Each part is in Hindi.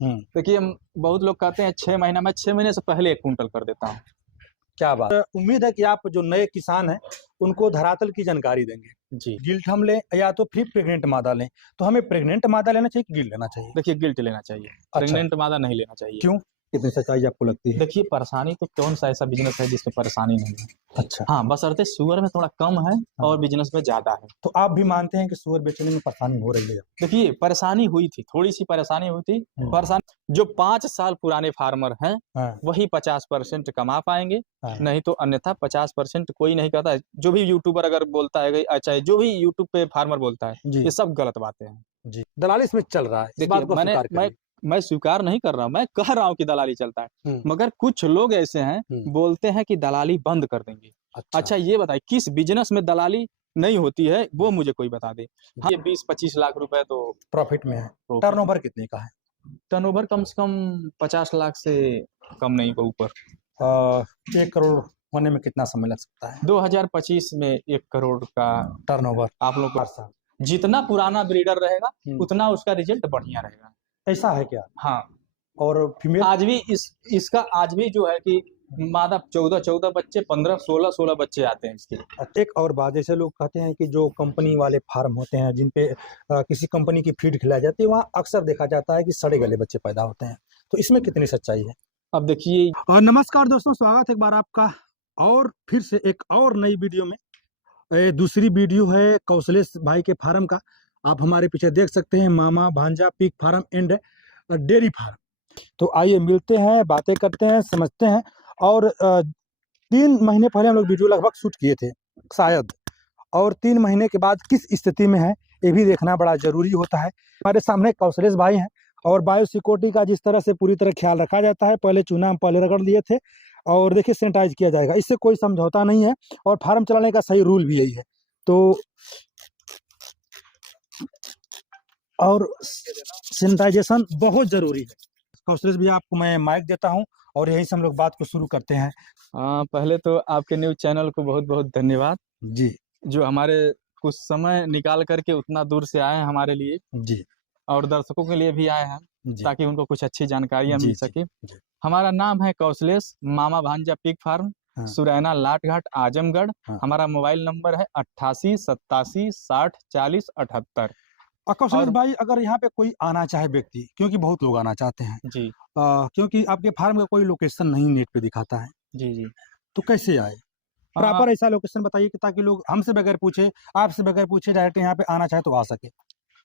देखिए बहुत लोग कहते हैं 6 महीना, मैं 6 महीने से पहले 1 कुंटल कर देता हूँ। क्या बात। उम्मीद है कि आप जो नए किसान हैं उनको धरातल की जानकारी देंगे। जी, गिल्ट हम लें या तो फिर प्रेग्नेंट मादा लें, तो हमें प्रेग्नेंट मादा लेना चाहिए कि गिल्ट लेना चाहिए? देखिए गिल्ट लेना चाहिए, अच्छा, प्रेग्नेंट मादा नहीं लेना चाहिए। क्यों? कितनी सच्चाई आपको लगती है? देखिए परेशानी तो कौन सा ऐसा बिज़नेस है जिसमें परेशानी नहीं है। अच्छा। हाँ, बशर्ते शुगर में थोड़ा कम है हाँ। और बिज़नेस में ज़्यादा है। तो आप भी मानते हैं कि सूअर बेचने में परेशानी हो रही है? देखिए परेशानी हुई थी, थोड़ी-सी परेशानी हुई थी। परेशानी जो 5 साल पुराने फार्मर हैं, हाँ, वही 50% कमा पाएँगे, हाँ। नहीं तो अन्यथा 50% कोई नहीं करता है। जो भी यूट्यूबर अगर बोलता है चाहे जो भी यूट्यूब पे फार्मर बोलता है, जी, ये सब गलत बातें हैं। जी। दलाली इसमें चल रहा है, इस देखिए बात को मैंने स्वीकार मैं करिए। मैं स्वीकार नहीं कर रहा हूँ, मैं कह रहा हूँ कि दलाली चलता है। हुँ, मगर कुछ लोग ऐसे हैं, हुँ। बोलते हैं कि दलाली बंद कर देंगे। अच्छा। अच्छा ये बताइए किस बिज़नेस में दलाली नहीं होती है, वो मुझे कोई बता दे। हाँ, ये 20-25 लाख रुपए तो प्रॉफिट में है। प्रॉफिट है। टर्नओवर कितने का है? टर्नओवर कम से कम 50 लाख से कम नहीं होगा ऊपर। 1 करोड़ होने में कितना समय लग सकता है? 2025 में 1 करोड़ का टर्नओवर आप लोग को हर साल। जितना पुराना ब्रीडर रहेगा, हुँ। उतना उसका रिज़ल्ट बढ़िया रहेगा। ऐसा है क्या? हाँ, और फीमेल? आज भी इसका आज भी जो है कि मादा 14-14 बच्चे, 15, 16-16 बच्चे आते हैं इसके। एक और बात, जैसे लोग कहते हैं कि जो कंपनी वाले फार्म होते हैं जिन पे किसी कंपनी की फीड खिलाई जाती है, वहाँ अक्सर देखा जाता है कि सड़े गले बच्चे पैदा होते हैं। तो इसमें कितनी सच्चाई है? अब देखिए और नमस्कार दोस्तों, स्वागत है एक बार आपका और फिर से एक और नई वीडियो में। दूसरी वीडियो है कौशलेश भाई के फार्म का। आप हमारे पीछे देख सकते हैं मामा भांजा pig farm and dairy farm. तो आइए मिलते हैं, बातें करते हैं, समझते हैं। और 3 महीने पहले हम लोग वीडियो लगभग शूट किए थे शायद, और 3 महीने के बाद किस स्थिति में है ये भी देखना बड़ा ज़रूरी होता है। हमारे सामने कौशलेश भाई हैं और बायोसिक्योरिटी का जिस तरह से पूरी तरह ख्याल रखा जाता है, पहले चूना हम पहले रगड़ लिए थे और देखिए सैनिटाइज किया जाएगा, इससे कोई समझौता नहीं है और फार्म चलाने का सही रूल भी यही है। तो और सैनिटाइजेशन बहुत ज़रूरी है। कौशलेश भैया आपको मैं माइक देता हूँ और यहीं से हम लोग बात को शुरू करते हैं। पहले तो आपके न्यूज़ चैनल को बहुत-बहुत धन्यवाद, जी, जो हमारे कुछ समय निकाल कर के उतना दूर से आए हैं हमारे लिए जी, और दर्शकों के लिए भी आए हैं, जी, ताकि उनको कुछ अच्छी जानकारियाँ जी, मिल जी, सके। जी। हमारा नाम है कौशलेश, मामा भांजा पिग फार्म, हाँ, सुरैना लाटघाट आजमगढ़। हाँ। हमारा मोबाइल नंबर है 88 87 60 40 78। कौशलेश और भाई, अगर यहाँ पे कोई आना चाहे व्यक्ति, क्योंकि बहुत लोग आना चाहते हैं, जी, क्योंकि आपके फार्म का कोई लोकेशन नहीं नेट पे दिखाता है, जी, जी। तो कैसे आए? हाँ, प्रॉपर ऐसा लोकेशन बताइए कि ताकि लोग हमसे बगैर पूछे, आपसे बगैर पूछे डायरेक्ट यहाँ पे आना चाहे तो आ सके।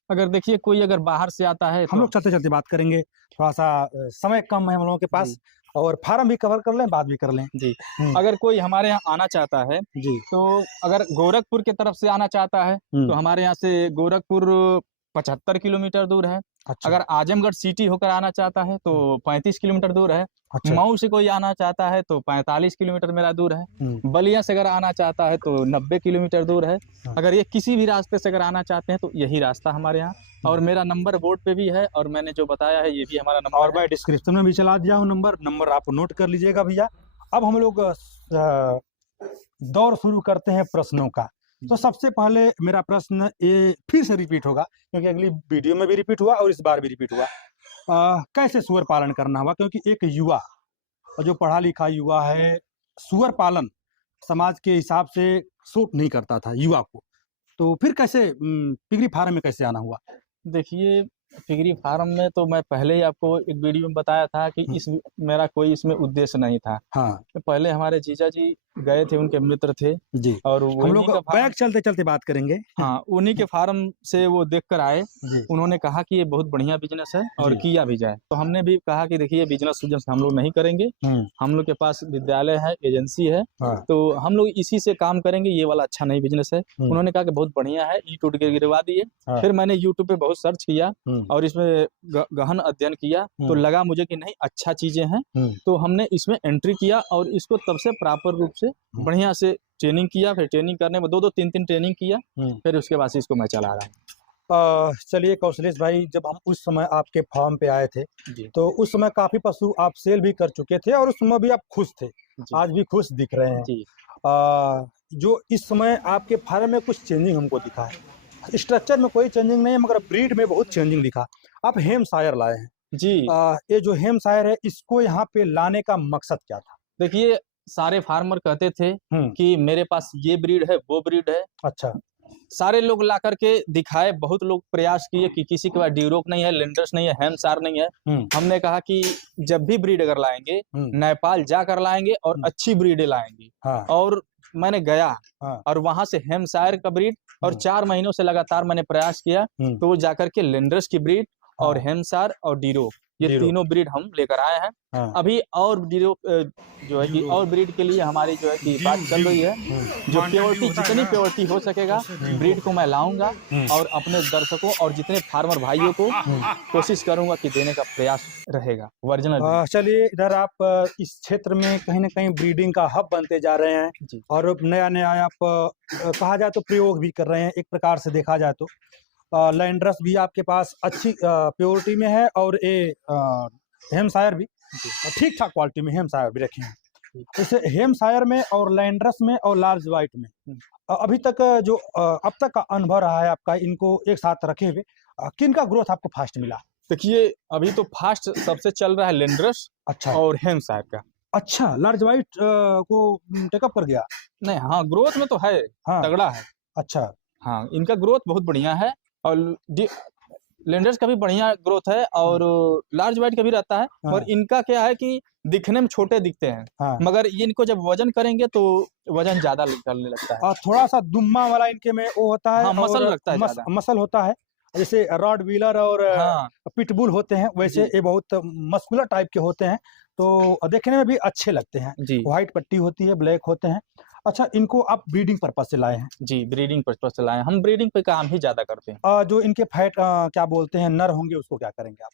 अगर देखिए कोई अगर बाहर से आता है हम तो लोग चलते-चलते बात करेंगे, थोड़ा-सा समय कम है हम लोगों के पास जी, और फार्म भी कवर कर लें, बात भी कर लें। जी। हुँ, अगर कोई हमारे यहाँ आना चाहता है, जी, तो अगर गोरखपुर की तरफ से आना चाहता है, हुँ, तो हमारे यहाँ से गोरखपुर 75 किलोमीटर दूर है। अच्छा, अगर आजमगढ़ सिटी होकर आना चाहता है, हुँ, तो 35 किलोमीटर दूर है। अच्छा, मऊ से कोई आना चाहता है, तो 45 किलोमीटर मेरा दूर है। हुँ, बलिया से अगर आना चाहता है, तो 90 किलोमीटर दूर है। हाँ, अगर ये किसी भी रास्ते से अगर आना चाहते हैं, तो यही रास्ता हमारे यहाँ हुँ। और मेरा नंबर बोर्ड पे भी है और मैंने जो बताया है, ये भी हमारा और नंबर है। मैं डिस्क्रिप्शन में भी चला दिया हूँ नंबर आप नोट कर लीजिएगा भैया। अब हम लोग दौर शुरू करते हैं प्रश्नों का। तो सबसे पहले मेरा प्रश्न ये फिर से रिपीट होगा, क्योंकि अगली वीडियो में भी रिपीट हुआ और इस बार भी रिपीट हुआ। कैसे सूअर पालन करना हुआ? क्योंकि एक युवा और जो पढ़ा लिखा युवा है, सूअर पालन समाज के हिसाब से सूट नहीं करता था युवा को। तो फिर कैसे पिगरी फार्म में कैसे आना हुआ? देखिए, पिगरी फार्म में तो मैं पहले ही आपको एक वीडियो में बताया था कि हुँ, मेरा कोई इसमें उद्देश्य नहीं था। हाँ, तो पहले हमारे जीजा जी गए थे, उनके मित्र थे जी। और हम उन्हीं लोग का फार्म बैक चलते-चलते बात करेंगे। हाँ, उन्हीं के फार्म से वो देख कर आए। जी, उन्होंने कहा कि ये बहुत बढ़िया बिज़नेस है और जी। किया भी जाए। तो हमने भी कहा कि देखिए बिज़नेस-विज़नेस हम लोग नहीं करेंगे। हुँ, हम लोग के पास विद्यालय है, एजेंसी है, हाँ, तो हम लोग इसी से काम करेंगे, ये वाला अच्छा नहीं बिज़नेस है। हुँ, उन्होंने कहा कि बहुत बढ़िया है, ईंट-उट गिरवा दिए। हाँ, फिर मैंने यूट्यूब पे बहुत सर्च किया हुँ, और इसमें गहन अध्ययन किया, तो हुँ, लगा मुझे कि नहीं अच्छा चीज़ें हैं। हुँ, तो हमने इसमें एंट्री किया और इसको तब से प्रॉपर रूप से हुँ, बढ़िया से ट्रेनिंग किया, फिर ट्रेनिंग करने में 2-2 3-3 ट्रेनिंग किया, हुँ। फिर उसके बाद से इसको मैं चला रहा हूँ। चलिए कौशलेश भाई, जब हम उस समय आपके फार्म पे आए थे, जी, तो उस समय काफ़ी पशु आप सेल भी कर चुके थे और उस समय भी आप खुश थे। जी, आज भी खुश दिख रहे हैं। जी। जो इस समय आपके फार्म में कुछ चेंजिंग हमको दिखा है। स्ट्रक्चर में कोई चेंजिंग नहीं है, मगर ब्रीड में बहुत चेंजिंग दिखा। आप हैम्पशायर लाए हैं। जी ये जो हेम्पशायर है इसको यहाँ पे लाने का मकसद क्या था? देखिए, सारे फार्मर कहते थे हम्म। कि मेरे पास ये ब्रीड है, वो ब्रीड है। अच्छा। सारे लोग ला करके दिखाए, बहुत लोग प्रयास किए कि किसी के पास ड्यूरोक नहीं है, लिंडर्स नहीं है, हेम्पशायर नहीं है। हम्म। हमने कहा कि जब भी ब्रीड अगर लाएंगे, नेपाल जाकर लाएंगे और अच्छी ब्रीडें लाएंगे। हाँ। और मैंने गया हाँ। और वहां से हेम्पशायर का ब्रीड, और 4 महीनों से लगातार मैंने प्रयास किया, तो वो जाकर के लिंडर्स की ब्रीड और हेम्पशायर और डीरोक, ये तीनों ब्रीड हम लेकर आए हैं। हाँ। अभी और डीरोक जो है कि और ब्रीड के लिए हमारी जो है कि बात चल रही है। जो प्योरिटी, जितनी प्योरिटी हो सकेगा ब्रीड को मैं लाऊंगा और अपने दर्शकों और जितने फार्मर भाइयों को कोशिश करूंगा कि देने का प्रयास रहेगा ओरिजिनल। चलिए, इधर आप इस क्षेत्र में कहीं ना कहीं ब्रीडिंग का हब बनते जा रहे हैं जी। और नया नया आप कहा जाए तो प्रयोग भी कर रहे हैं। एक प्रकार से देखा जाए तो लैंड्रस भी आपके पास अच्छी प्योरिटी में है और ये हेम्पशायर भी ठीक ठाक क्वालिटी में हेम्पशायर भी रखे हैं। जैसे हेम्पशायर में और लैंड्रस में और लार्ज वाइट में अभी तक जो अब तक का अनुभव रहा है आपका, इनको एक साथ रखे हुए किन का ग्रोथ आपको फास्ट मिला? देखिए, अभी तो फास्ट सबसे चल रहा है लैंड्रस अच्छा। और हेम्पशायर का। अच्छा, लार्ज वाइट को टेकअप कर गया? नहीं, हाँ, ग्रोथ में तो है, हाँ। तगड़ा है। अच्छा। हाँ, इनका ग्रोथ बहुत बढ़िया है और लैंडर्स का भी बढ़िया ग्रोथ है और लार्ज वाइट का भी रहता है। हाँ। और इनका क्या है कि दिखने में छोटे दिखते हैं, हाँ। मगर ये इनको जब वजन करेंगे तो वजन ज्यादा निकलने लगता है। और थोड़ा सा दुम्मा वाला इनके में वो होता है। हाँ, मसल और लगता है ज्यादा। मसल होता है, जैसे रॉड व्हीलर और हाँ, पिटबुल होते हैं, वैसे जी। ये बहुत मस्कुलर टाइप के होते हैं, तो देखने में भी अच्छे लगते हैं। जी व्हाइट पट्टी होती है, ब्लैक होते हैं। अच्छा, इनको आप ब्रीडिंग पर्पज से लाए हैं? जी, ब्रीडिंग पर्पस से लाए। हम ब्रीडिंग पे काम ही ज्यादा करते हैं। जो इनके फैट क्या बोलते हैं, नर होंगे, उसको क्या करेंगे आप?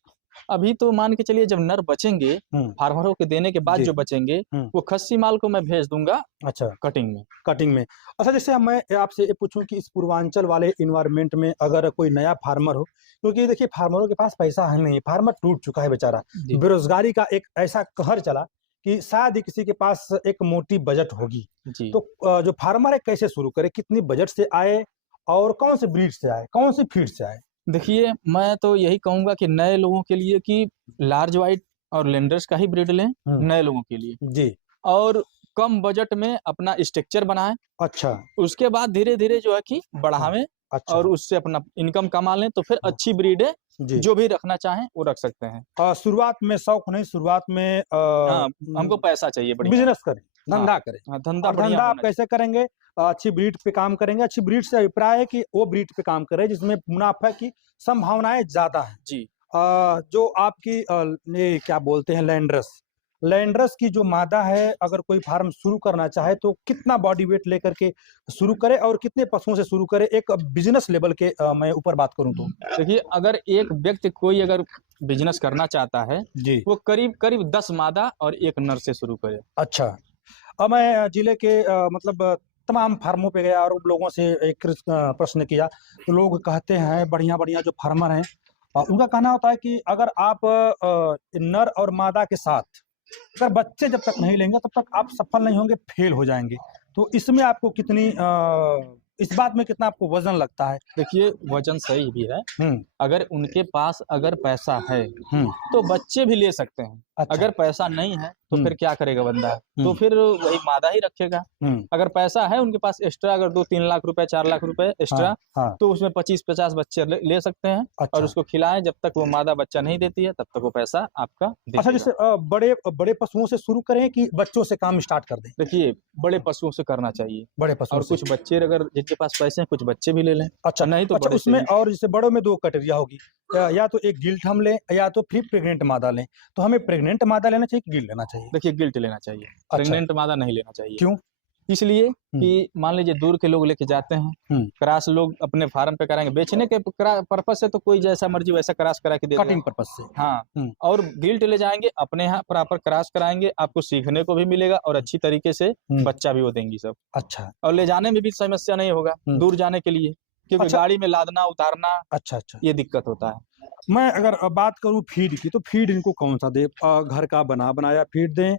अभी तो मान के चलिए, जब नर बचेंगे हम्म। फार्मरों के देने के बाद जी। जो बचेंगे हम्म। वो खस्सी माल को मैं भेज दूंगा अच्छा, कटिंग में। कटिंग में। अच्छा, जैसे मैं आपसे ये पूछूं कि इस पूर्वांचल वाले इन्वायरमेंट में अगर कोई नया फार्मर हो, क्योंकि देखिए फार्मरों के पास पैसा है नहीं, फार्मर टूट चुका है बेचारा, जी। बेरोजगारी का एक ऐसा कहर चला कि शायद ही किसी के पास एक मोटी बजट होगी, जी तो जो फार्मर है कैसे शुरू करे, कितनी बजट से आए और कौन से ब्रीड से आए, कौन सी फीड से आए? देखिए, मैं तो यही कहूंगा कि नए लोगों के लिए कि लार्ज वाइट और लेंडर्स का ही ब्रीड लें, नए लोगों के लिए। जी। और कम बजट में अपना स्ट्रक्चर बनाएं, अच्छा। उसके बाद धीरे धीरे जो है कि बढ़ावें अच्छा। और उससे अपना इनकम कमा लें, तो फिर अच्छी ब्रीड है, जी। जो भी रखना चाहें वो रख सकते हैं। शुरुआत में शौक नहीं, शुरुआत में हाँ, हमको पैसा चाहिए बढ़िया। बिजनेस करें, धंधा करें। हाँ, धंधा और बढ़िया धंधा आप होना कैसे करेंगे? अच्छी ब्रीड पे काम करेंगे। अच्छी ब्रीड से अभिप्राय है कि वो ब्रीड पे काम करें जिसमें मुनाफा की संभावनाएं ज्यादा है। जी। जो आपकी ये क्या बोलते हैं, लैंड्रस, लैंड्रस की जो मादा है, अगर कोई फार्म शुरू करना चाहे तो कितना बॉडी वेट लेकर के शुरू करे और कितने पशुओं से शुरू करे, एक बिजनेस लेवल के मैं ऊपर बात करूं तो? देखिए, अगर एक व्यक्ति कोई अगर बिजनेस करना चाहता है, जी। वो करीब करीब 10 मादा और 1 नर से शुरू करे। अच्छा। अब मैं जिले के मतलब तमाम फार्मों पे गया और उन लोगों से एक प्रश्न किया, तो लोग कहते हैं, बढ़िया बढ़िया जो फार्मर हैं, उनका कहना होता है कि अगर आप नर और मादा के साथ अगर बच्चे जब तक नहीं लेंगे तब तक आप सफल नहीं होंगे, फेल हो जाएंगे। तो इसमें आपको कितनी इस बात में कितना आपको वजन लगता है? देखिए, वजन सही भी है। अगर उनके पास अगर पैसा है तो बच्चे भी ले सकते हैं। अच्छा। अगर पैसा नहीं है तो फिर क्या करेगा बंदा? तो फिर वही मादा ही रखेगा। अगर पैसा है उनके पास एक्स्ट्रा, अगर 2-3 लाख रुपए, 4 लाख रुपए एक्स्ट्रा, हाँ। तो उसमें 25-50 बच्चे ले सकते हैं। अच्छा। और उसको खिलाएं, जब तक वो मादा बच्चा नहीं देती है तब तक वो पैसा आपका दे अच्छा, देगा। जैसे बड़े बड़े पशुओं से शुरू करें कि बच्चों से काम स्टार्ट कर दें? देखिए, बड़े पशुओं से करना चाहिए, बड़े पशुओं और से। कुछ बच्चे अगर जिनके पास पैसे हैं, कुछ बच्चे भी ले लें। अच्छा। नहीं तो अच्छा, बड़े से उसमें ही। और जैसे बड़ों में 2 कैटेगरी होगी, या तो एक गिल्ट हम लें या तो फिर प्रेग्नेंट मादा लें। तो हमें प्रेग्नेंट मादा लेना चाहिए कि गिल्ट लेना चाहिए? देखिए, गिल्ट लेना चाहिए, प्रेग्नेंट मादा नहीं लेना चाहिए। क्यों? इसलिए कि मान लीजिए दूर के लोग लेके जाते हैं, क्रॉस लोग अपने फार्म पे कराएंगे, बेचने के पर्पस से तो कोई जैसा मर्जी वैसा क्रॉस करा के दे देगा, कटिंग पर्पज से। हाँ। और गिल्ट ले जाएंगे, अपने यहाँ प्रॉपर क्रॉस कराएंगे, आपको सीखने को भी मिलेगा और अच्छी तरीके से बच्चा भी वो देंगी सब। अच्छा। और ले जाने में भी समस्या नहीं होगा दूर जाने के लिए, क्योंकि अच्छा। गाड़ी में लादना उतारना, अच्छा। अच्छा, ये दिक्कत होता है। मैं अगर बात करूं फीड की, तो फीड इनको कौन सा दे? घर का बनाया फीड दें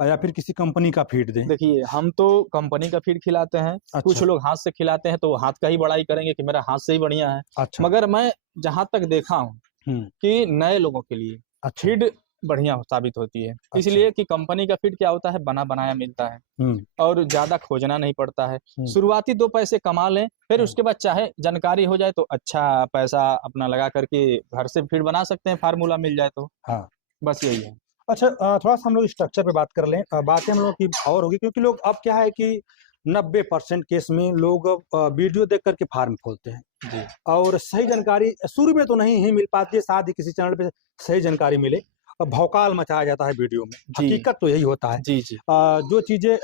या फिर किसी कंपनी का फीड दें? देखिए, हम तो कंपनी का फीड खिलाते हैं। अच्छा। कुछ लोग हाथ से खिलाते हैं तो वो हाथ का ही बड़ाई करेंगे कि मेरा हाथ से ही बढ़िया है। अच्छा। मगर मैं जहां तक देखा हूँ कि नए लोगों के लिए अच्छा। फीड बढ़िया साबित होती है। इसलिए कि कंपनी का फीड क्या होता है, बना बनाया मिलता है और ज्यादा खोजना नहीं पड़ता है। शुरुआती 2 पैसे कमा लें, फिर उसके बाद चाहे जानकारी हो जाए तो अच्छा पैसा अपना लगा करके घर से फीड बना सकते हैं, फार्मूला मिल जाए तो। हाँ, बस यही है। अच्छा, थोड़ा सा हम लोग स्ट्रक्चर पे बात कर लें। बातें हम लोग की और होगी, क्योंकि लोग अब क्या है कि 90% केस में लोग वीडियो देख करके फार्म खोलते हैं जी और सही जानकारी शुरू में तो नहीं ही मिल पाती है, साथ ही किसी चैनल पे सही जानकारी मिले और भौकाल मचाया जाता है वीडियो में। जी हकीकत तो यही होता है। जी जी जो चीज़ें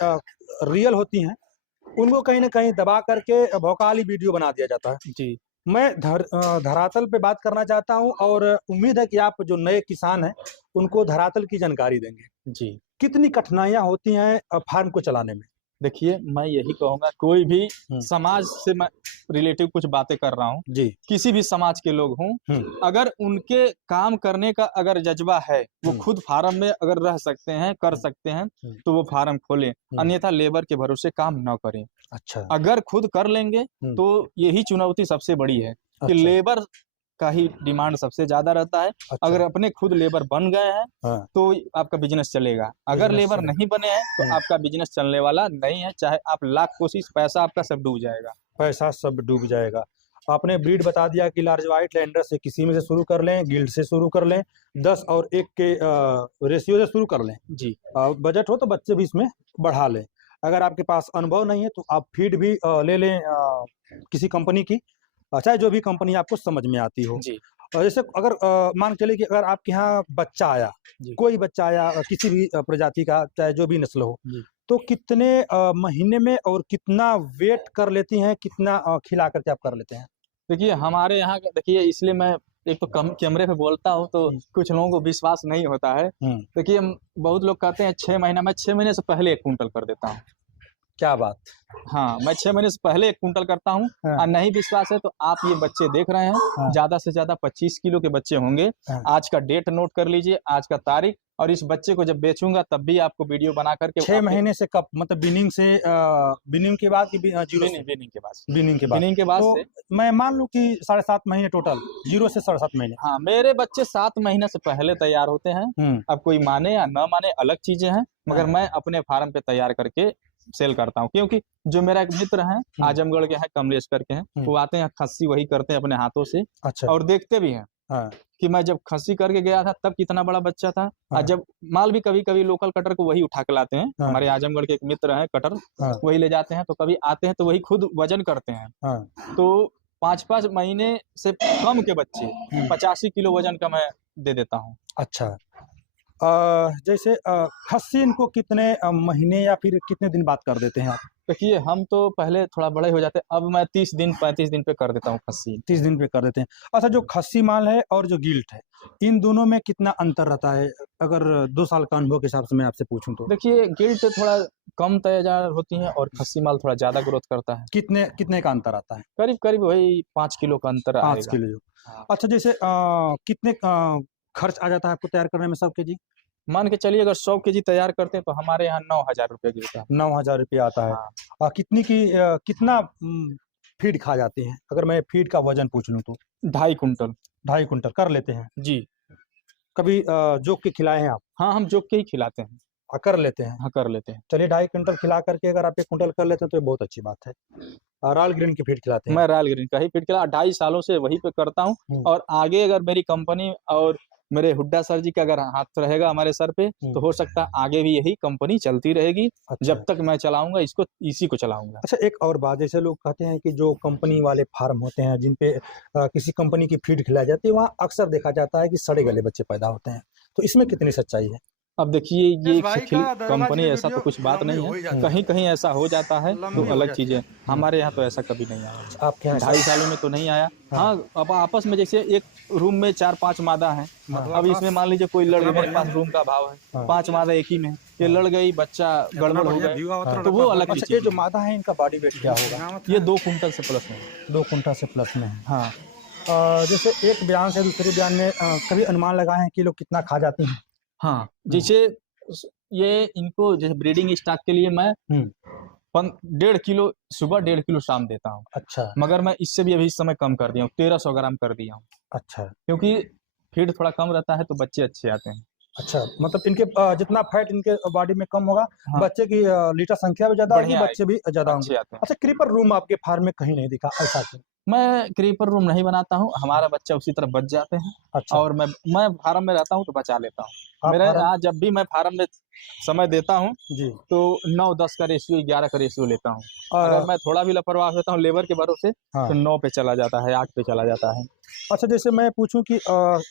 रियल होती हैं उनको कहीं ना कहीं दबा करके भौकाली वीडियो बना दिया जाता है। जी मैं धरातल पे बात करना चाहता हूं और उम्मीद है कि आप जो नए किसान हैं उनको धरातल की जानकारी देंगे। जी। कितनी कठिनाइयां होती हैं फार्म को चलाने में? देखिए, मैं यही कहूंगा, कोई भी समाज से मैं रिलेटिव कुछ बातें कर रहा हूँ, जी। किसी भी समाज के लोग हों, अगर उनके काम करने का अगर जज्बा है, वो खुद फार्म में अगर रह सकते हैं, कर सकते हैं, तो वो फार्म खोलें, अन्यथा लेबर के भरोसे काम न करें। अच्छा। अगर खुद कर लेंगे तो यही चुनौती सबसे बड़ी है कि अच्छा। लेबर का ही डिमांड सबसे ज्यादा रहता है। अच्छा। अगर अपने खुद लेबर बन गए हैं हाँ। तो आपका बिजनेस चलेगा, अगर बिजनेस लेबर चलेगा। नहीं बने हैं तो आपका बिजनेस चलने वाला नहीं है, चाहे आप लाख कोशिश, पैसा आपका सब डूब जाएगा। पैसा सब डूब जाएगा। आपने ब्रीड बता दिया कि लार्ज व्हाइट लैंडर से किसी में से शुरू कर लें, गिल्ड से शुरू कर लें, 10 और 1 के रेशियो से शुरू कर लें। जी। बजट हो तो बच्चे भी इसमें बढ़ा लें। अगर आपके पास अनुभव नहीं है तो आप फीड भी ले लें किसी कंपनी की, चाहे जो भी कंपनी आपको समझ में आती हो। जी जैसे अगर मान के चलिए कि अगर आपके यहाँ बच्चा आया, कोई बच्चा आया किसी भी प्रजाति का, चाहे जो भी नस्ल हो, तो कितने महीने में और कितना वेट कर लेती हैं, कितना खिला करके आप कर लेते हैं? देखिए, हमारे यहाँ का देखिए, इसलिए मैं एक तो कम कैमरे पे बोलता हूँ तो कुछ लोगों को विश्वास नहीं होता है। देखिए, बहुत लोग कहते हैं 6 महीना, मैं 6 महीने से पहले 1 कुंटल कर देता हूँ। क्या बात! हाँ, मैं 6 महीने से पहले 1 कुंटल करता हूँ। हाँ। और नहीं विश्वास है तो आप ये बच्चे देख रहे हैं, हाँ। ज्यादा से ज्यादा 25 किलो के बच्चे होंगे। हाँ। आज का डेट नोट कर लीजिए, आज का तारीख, और इस बच्चे को जब बेचूंगा तब भी आपको वीडियो बना करके 6 महीने से कब, मतलब बिनिंग से बिनिंग के बाद कि जीरो से? बिनिंग के बाद। बिनिंग के बाद। बिनिंग के बाद तो से मैं मान लूं कि 7.5 महीने टोटल, 0 से 7.5 महीने। हाँ, मेरे बच्चे 7 महीने से पहले तैयार होते हैं। अब कोई माने या न माने अलग चीजें हैं, मगर मैं अपने फार्म पे तैयार करके सेल करता हूँ। क्योंकि जो मेरा एक मित्र है, आजमगढ़ के हैं, कमलेश करके हैं, वो आते हैं खस्सी वही करते हैं अपने हाथों से। अच्छा। और देखते भी हैं। हाँ। कि मैं जब खस्सी करके गया था तब कितना बड़ा बच्चा था। हाँ। और जब माल भी कभी कभी लोकल कटर को वही उठा के लाते हैं। हाँ। हमारे आजमगढ़ के एक मित्र हैं कटर, हाँ। वही ले जाते हैं, तो कभी आते हैं तो वही खुद वजन करते हैं। हाँ। तो 5-5 महीने से कम के बच्चे 85 किलो वजन का मैं दे देता हूँ। अच्छा। जैसे खस्सी इनको कितने महीने या फिर कितने दिन बाद कर देते हैं आप? देखिए, हम तो पहले थोड़ा बड़े हो जाते, अब मैं 30 दिन 35 दिन पे कर देता हूँ खस्सी। 30 दिन पे कर देते हैं। अच्छा, जो खस्सी माल है और जो गिल्ट है, इन दोनों में कितना अंतर रहता है, अगर 2 साल का अनुभव के हिसाब से मैं आपसे पूछूं तो? देखिए, गिल्ट थोड़ा कम तैयार होती है और खस्सी माल थोड़ा ज्यादा ग्रोथ करता है। कितने कितने का अंतर आता है? करीब करीब वही 5 किलो का अंतर 5 आएगा। किलो। हाँ। अच्छा, जैसे कितने खर्च आ जाता है आपको तैयार करने में 100 केजी? मान के चलिए, अगर 100 केजी तैयार करते हैं तो हमारे यहाँ 9,000 रुपये गिरता है। 9,000 रुपया आता है। हाँ। कितना फीड खा जाते हैं, अगर मैं फीड का वजन पूछ लूं तो? 2.5 कुंटल। 2.5 कुंटल कर लेते हैं? जी। कभी जोक के खिलाए हैं आप? हाँ, हम जोक के ही खिलाते हैं। कर लेते हैं? हाँ, कर लेते हैं। चलिए, 2.5 कुंटल खिला करके अगर आप 1 कुंटल कर लेते हैं तो ये बहुत अच्छी बात है। रॉयल ग्रीन की फीड खिलाते हैं? मैं रॉयल ग्रीन का ही फीड खिला, 2.5 सालों से वही पे करता हूँ। और आगे अगर मेरी कंपनी और मेरे हुड्डा सर जी का अगर हाथ रहेगा हमारे सर पे, तो हो सकता है आगे भी यही कंपनी चलती रहेगी। अच्छा। जब तक मैं चलाऊंगा इसको, इसी को चलाऊंगा। अच्छा, एक और बात, जैसे लोग कहते हैं कि जो कंपनी वाले फार्म होते हैं जिन पे किसी कंपनी की फीड खिलाई जाती है, वहाँ अक्सर देखा जाता है कि सड़े गले बच्चे पैदा होते हैं, तो इसमें कितनी सच्चाई है? अब देखिए, ये कंपनी ऐसा तो कुछ बात नहीं है, कहीं कहीं ऐसा हो जाता है तो अलग चीज है। हमारे यहाँ तो ऐसा कभी नहीं आया। आपके यहाँ 2.5 सालों में तो नहीं आया। हाँ, अब आपस में जैसे एक रूम में 4-5 मादा है, अब इसमें मान लीजिए कोई लड़ गई, मेरे पास रूम का अभाव है, 5 मादा एक ही में, ये लड़ गई, बच्चा गड़बड़ हो गया, तो वो अलग चीज। ये जो मादा है इनका बॉडी वेट क्या होगा? ये 2 कुंटल से प्लस में। 2 कुंटल से प्लस में है। हाँ। जैसे एक बयान से दूसरे बयान में कभी अनुमान लगाए हैं कि लोग कितना खा जाते हैं? हाँ, जैसे ये इनको जैसे ब्रीडिंग स्टॉक के लिए मैं 1.5 किलो सुबह, 1.5 किलो शाम देता हूँ। अच्छा। मगर मैं इससे भी अभी इस समय कम कर दिया हूँ, 1300 ग्राम कर दिया हूँ। अच्छा। क्योंकि फीड थोड़ा कम रहता है तो बच्चे अच्छे आते हैं। अच्छा, मतलब इनके जितना फैट इनके बॉडी में कम होगा, हाँ, बच्चे की लीटर संख्या भी ज्यादा होगी, बढ़िया बच्चे भी ज्यादा होंगे। अच्छे आते हैं। अच्छा, क्रीपर रूम आपके फार्म में कहीं नहीं दिखा, ऐसा क्यों? मैं क्रीपर रूम नहीं बनाता हूँ, हमारा बच्चा उसी तरह बच जाते हैं अच्छा, और मैं फार्म में रहता हूँ तो बचा लेता हूँ। आप मेरे फार्म यहाँ जब भी मैं फार्म में समय देता हूँ जी तो 9-10 का रेशियो 11 का रेशियो लेता हूँ। अगर अ, मैं थोड़ा भी लापरवाह होता हूँ लेबर के भरोसे हाँ। तो 9 पे चला जाता है, 8 पे चला जाता है। अच्छा, जैसे मैं पूछूं कि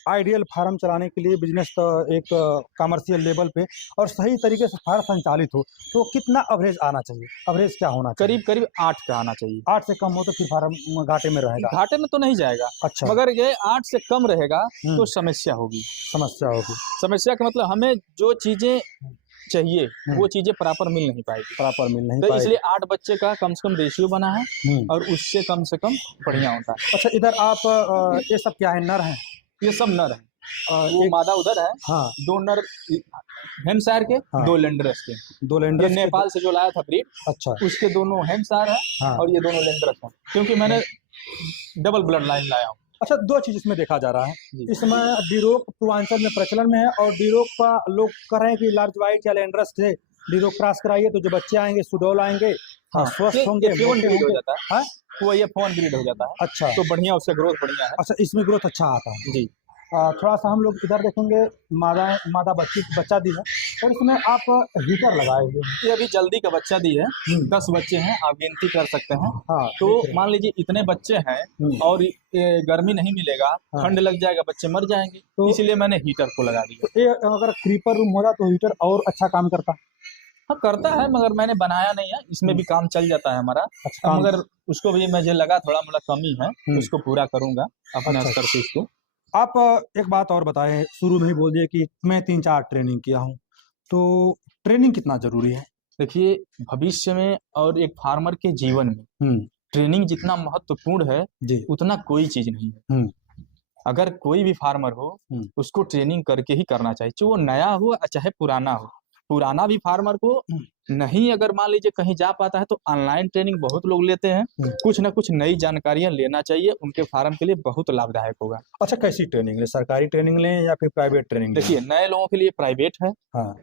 आइडियल फार्म चलाने के लिए बिजनेस एक कमर्शियल लेवल पे और सही तरीके से फार्म संचालित हो, तो कितना एवरेज आना चाहिए? एवरेज क्या होना चाहिए? करीब करीब 8 का आना चाहिए। 8 से कम हो तो फिर फार्म घाटे में रहेगा। घाटे में तो नहीं जाएगा, अच्छा, मगर ये 8 से कम रहेगा तो हम्म, समस्या होगी। समस्या होगी। समस्या का मतलब हमें जो चीजें चाहिए वो चीजें प्रॉपर मिल नहीं पाएगी। प्रॉपर मिल नहीं तो पाएगी। इसलिए 8 बच्चे का कम से कम रेशियो बना है हम्म। और उससे कम से कम बढ़िया होता है। अच्छा, इधर आप ये सब क्या है, नर हैं? ये सब नर है, वो एक मादा उधर है, हाँ 2 नर हेमशायर के, हाँ 2 लैंडरस के। 2 ये लैंडर्स के नेपाल से जो लाया था ब्रीड, अच्छा, उसके दोनों हेमशायर है हाँ। और ये दोनों लैंडरस हैं, क्योंकि मैंने डबल ब्लड लाइन लाया हूँ। अच्छा, 2 चीज़ इसमें देखा जा रहा है। जी। इस समय डीरोक पूर्वांचल में प्रचलन में है और डीरोक का लोग कर रहे हैं कि लार्ज व्हाइट या लैंडरस से डीरोक क्रॉस कराइए तो जो बच्चे आएंगे सुडौल आएंगे, हाँ, स्वस्थ होंगे, ये F1 मोटे ब्रीड हो होंगे। जाता है, हाँ? वो ये F1 ब्रीड हो जाता है, अच्छा, तो बढ़िया उससे ग्रोथ बढ़िया है। अच्छा, इसमें ग्रोथ अच्छा आता है। जी। थोड़ा सा हम लोग इधर देखेंगे, मादा मादा बच्चा दी है और इसमें आप हीटर लगाए हुए हैं। ये अभी जल्दी का बच्चा दी है, 10 बच्चे हैं, आप गिनती कर सकते हैं। हाँ, तो देख रहे हैं। मान लीजिए इतने बच्चे हैं और ये गर्मी नहीं मिलेगा, हाँ। ठंड लग जाएगा, बच्चे मर जाएंगे, तो इसलिए मैंने हीटर को लगा दिया। तो ये अगर क्रीपर रूम होता तो हीटर और अच्छा काम करता। हाँ करता है, मगर मैंने बनाया नहीं है, इसमें भी काम चल जाता है हमारा। अच्छा, अब काम मगर उसको भी मुझे लगा थोड़ा मोड़ा कमी है, उसको पूरा करूंगा अपने अच्छा। स्तर से इसको। आप एक बात और बताएं, शुरू में ही बोल दिए कि मैं 3-4 ट्रेनिंग किया हूँ, तो ट्रेनिंग कितना जरूरी है? देखिए, भविष्य में और एक फार्मर के जीवन में ट्रेनिंग जितना महत्वपूर्ण है जी। उतना कोई चीज नहीं है। अगर कोई भी फार्मर हो उसको ट्रेनिंग करके ही करना चाहिए, चाहे वो नया हो चाहे पुराना हो। पुराना भी फार्मर को नहीं अगर मान लीजिए कहीं जा पाता है तो ऑनलाइन ट्रेनिंग बहुत लोग लेते हैं, कुछ ना कुछ नई जानकारियां लेना चाहिए, उनके फार्म के लिए बहुत लाभदायक होगा। अच्छा, कैसी ट्रेनिंग लें, सरकारी ट्रेनिंग लें या फिर प्राइवेट ट्रेनिंग लें? देखिए, नए लोगों के लिए प्राइवेट है हाँ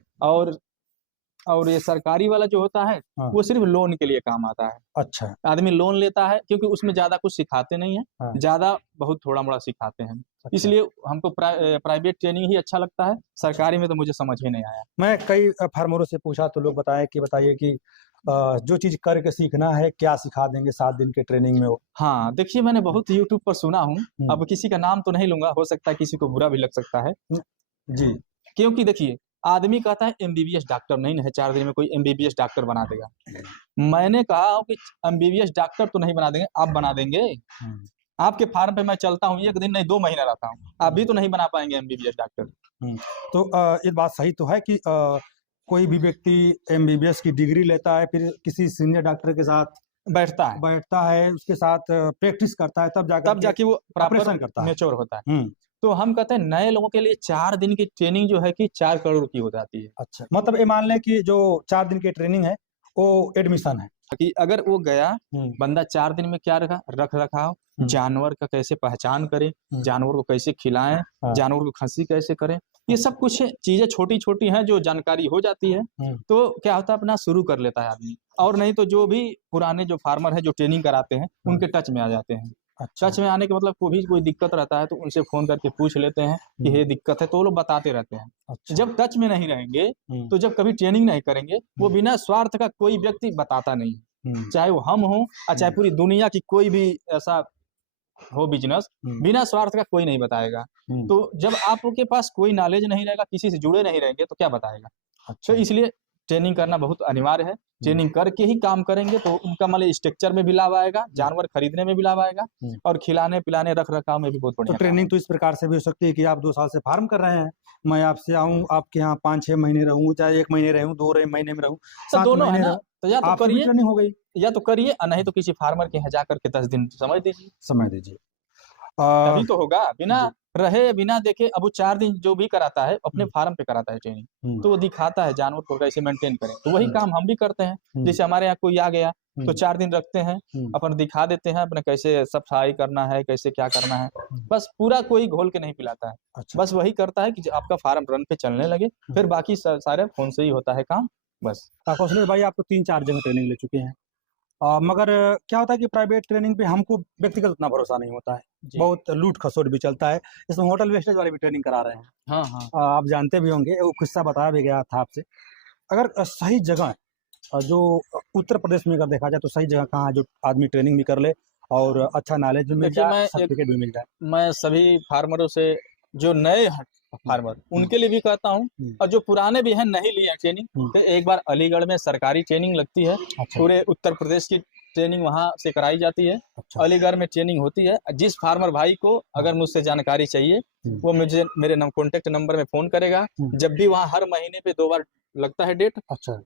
और ये सरकारी वाला जो होता है हाँ। वो सिर्फ लोन के लिए काम आता है। अच्छा, आदमी लोन लेता है क्योंकि उसमें ज्यादा कुछ सिखाते नहीं है, हाँ। ज्यादा बहुत थोड़ा मोड़ा सिखाते हैं, अच्छा। इसलिए हमको प्राइवेट ट्रेनिंग ही अच्छा लगता है। सरकारी में तो मुझे समझ ही नहीं आया। मैं कई फार्मरों से पूछा तो लोग बताइए कि जो चीज करके सीखना है क्या सिखा देंगे 7 दिन के ट्रेनिंग में वो। हाँ देखिए, मैंने बहुत यूट्यूब पर सुना हूँ, अब किसी का नाम तो नहीं लूंगा, हो सकता है किसी को बुरा भी लग सकता है। जी। क्योंकि देखिए, आदमी कहता है एमबीबीएस डॉक्टर नहीं है, 4 दिन में कोई एमबीबीएस डॉक्टर बना देगा। मैंने कहा कि एमबीबीएस डॉक्टर तो नहीं बना देंगे, आप बना देंगे। आपके फार्म पे मैं चलता हूँ, 1 दिन नहीं 2 महीना रहता हूँ, आप भी तो नहीं बना पाएंगे एमबीबीएस डॉक्टर। तो ये बात सही तो है कि कोई भी व्यक्ति एमबीबीएस की डिग्री लेता है, फिर किसी सीनियर डॉक्टर के साथ बैठता है, उसके साथ प्रैक्टिस करता है, तब जाके वो ऑपरेशन प्रॉपर करता है। मैच्योर होता है। तो हम कहते हैं नए लोगों के लिए 4 दिन की ट्रेनिंग जो है कि 4 करोड़ की हो जाती है। अच्छा, मतलब ये मान लें कि जो 4 दिन की ट्रेनिंग है वो एडमिशन है कि अगर वो गया बंदा 4 दिन में क्या रख रखाव, जानवर का कैसे पहचान करें, जानवर को कैसे खिलाएं, जानवर को खंसी कैसे करें, ये सब कुछ चीजें छोटी छोटी हैं जो जानकारी हो जाती है। तो क्या होता है, अपना शुरू कर लेता है आदमी, और नहीं तो जो भी पुराने जो फार्मर है जो ट्रेनिंग कराते हैं उनके टच में आ जाते हैं। अच्छा। टच में आने के मतलब कोई दिक्कत रहता है तो उनसे फोन करके पूछ लेते हैं कि ये दिक्कत है, तो वो लोग बताते रहते हैं। अच्छा। जब टच में नहीं रहेंगे तो जब कभी ट्रेनिंग नहीं करेंगे, वो बिना स्वार्थ का कोई व्यक्ति बताता नहीं, चाहे वो हम हो चाहे पूरी दुनिया की कोई भी ऐसा हो बिजनेस, बिना स्वार्थ का कोई नहीं बताएगा। तो जब आपके पास कोई नॉलेज नहीं रहेगा, किसी से जुड़े नहीं रहेंगे तो क्या बताएगा। अच्छा। तो इसलिए ट्रेनिंग करना बहुत अनिवार्य है। ट्रेनिंग करके ही काम करेंगे तो उनका मतलब स्ट्रक्चर में भी लाभ आएगा, जानवर खरीदने में भी लाभ आएगा और खिलाने पिलाने रख रखाव में भी बहुत बढ़िया। तो ट्रेनिंग तो इस प्रकार से भी हो सकती है कि आप 2 साल से फार्म कर रहे हैं, मैं आपसे आऊं आपके यहाँ 5-6 महीने रहूं, चाहे 1 महीने रहूं, 2 महीने में रहूं, 7 दोनों महीने है ना, रहूं, तो या तो आपकी भी करिए, ट्रेनिंग हो गई। या तो करिए, नहीं तो किसी फार्मर के यहाँ जाकर के 10 दिन समय दीजिए। तभी तो होगा। बिना रहे बिना देखे, अब वो 4 दिन जो भी कराता है अपने फार्म पे कराता है ट्रेनिंग, तो वो दिखाता है जानवर को कैसे मेंटेन करें। तो वही काम हम भी करते हैं। जैसे हमारे यहाँ कोई आ गया तो 4 दिन रखते हैं, अपन दिखा देते हैं अपने कैसे सफाई करना है, कैसे क्या करना है। बस पूरा कोई घोल के नहीं पिलाता है। अच्छा। बस वही करता है कि आपका फार्म रन पे चलने लगे, फिर बाकी सारे फोन से ही होता है काम बस। कौशलेश भाई, आप तो 3-4 जगह ट्रेनिंग ले चुके हैं, मगर क्या होता है कि प्राइवेट ट्रेनिंग पे हमको व्यक्तिगत उतना भरोसा नहीं होता है, बहुत लूट खसोट भी चलता है। इसमें होटल वेस्टेज वाले भी ट्रेनिंग करा रहे हैं। हाँ हाँ, आप जानते भी होंगे, वो किस्सा बताया भी गया था आपसे। अगर सही जगह जो उत्तर प्रदेश में अगर देखा जाए तो सही जगह कहाँ है जो आदमी ट्रेनिंग भी कर ले और अच्छा नॉलेज भी मिल देखिए, जाए, सर्टिफिकेट भी मिल जाए? मैं सभी फार्मरों से, जो नए फार्मर उनके लिए भी कहता हूँ, और जो पुराने भी हैं नहीं लिए ट्रेनिंग, तो एक बार अलीगढ़ में सरकारी ट्रेनिंग लगती है। अच्छा। पूरे उत्तर प्रदेश की ट्रेनिंग वहाँ से कराई जाती है। अच्छा। अलीगढ़ में ट्रेनिंग होती है। जिस फार्मर भाई को अगर मुझसे जानकारी चाहिए, वो मुझे मेरे कॉन्टेक्ट नंबर में फोन करेगा। जब भी वहाँ हर महीने पे 2 बार लगता है डेट। अच्छा।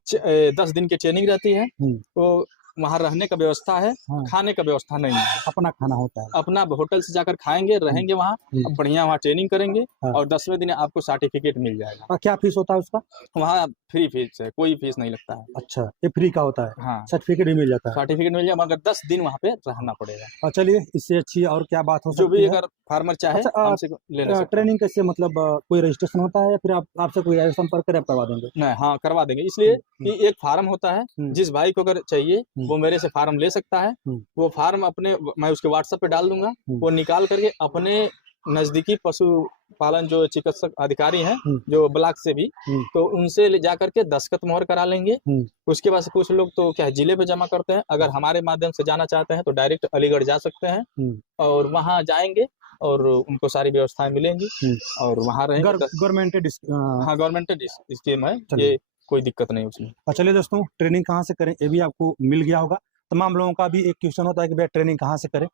10 दिन की ट्रेनिंग रहती है। तो वहाँ रहने का व्यवस्था है, खाने का व्यवस्था नहीं है। अपना खाना होता है, अपना होटल से जाकर खाएंगे, रहेंगे वहाँ, बढ़िया वहाँ ट्रेनिंग करेंगे, और 10वें दिन आपको सर्टिफिकेट मिल जाएगा। क्या फीस होता है उसका? वहाँ फ्री फीस है, कोई फीस नहीं लगता है। अच्छा, ये फ्री का होता है? हाँ, सर्टिफिकेट भी मिल जाता है? सर्टिफिकेट मिल जाएगा, मगर 10 दिन वहाँ पे रहना पड़ेगा। चलिए, इससे अच्छी और क्या बात हो जो सकती भी है? अगर फार्मर चाहे अच्छा, हमसे ले सकते हैं। ट्रेनिंग कैसे, मतलब कोई रजिस्ट्रेशन होता है या फिर आपसे कोई ऐसा संपर्क करे आप करवा देंगे? नहीं, हाँ करवा देंगे, इसलिए कि एक फार्म होता है, जिस भाई को अगर चाहिए वो मेरे से फार्म ले सकता है। वो फार्म मैं उसके व्हाट्सएप पे डाल दूंगा, वो निकाल करके अपने नजदीकी पशु पालन जो चिकित्सक अधिकारी हैं, जो ब्लॉक से भी, तो उनसे ले जा करके दस्तखत मोहर करा लेंगे। उसके बाद कुछ लोग तो क्या है, जिले पे जमा करते हैं। अगर हमारे माध्यम से जाना चाहते हैं तो डायरेक्ट अलीगढ़ जा सकते हैं, और वहाँ जाएंगे और उनको सारी व्यवस्थाएं मिलेंगी, और वहाँ रहेंगे। गवर्नमेंटेड? हाँ, गवर्नमेंट स्कीम है ये, कोई दिक्कत नहीं उसमें। चलिए दोस्तों, ट्रेनिंग कहाँ से करें ये भी आपको मिल गया होगा। तमाम लोगों का भी एक क्वेश्चन होता है कि भैया ट्रेनिंग कहाँ से करें,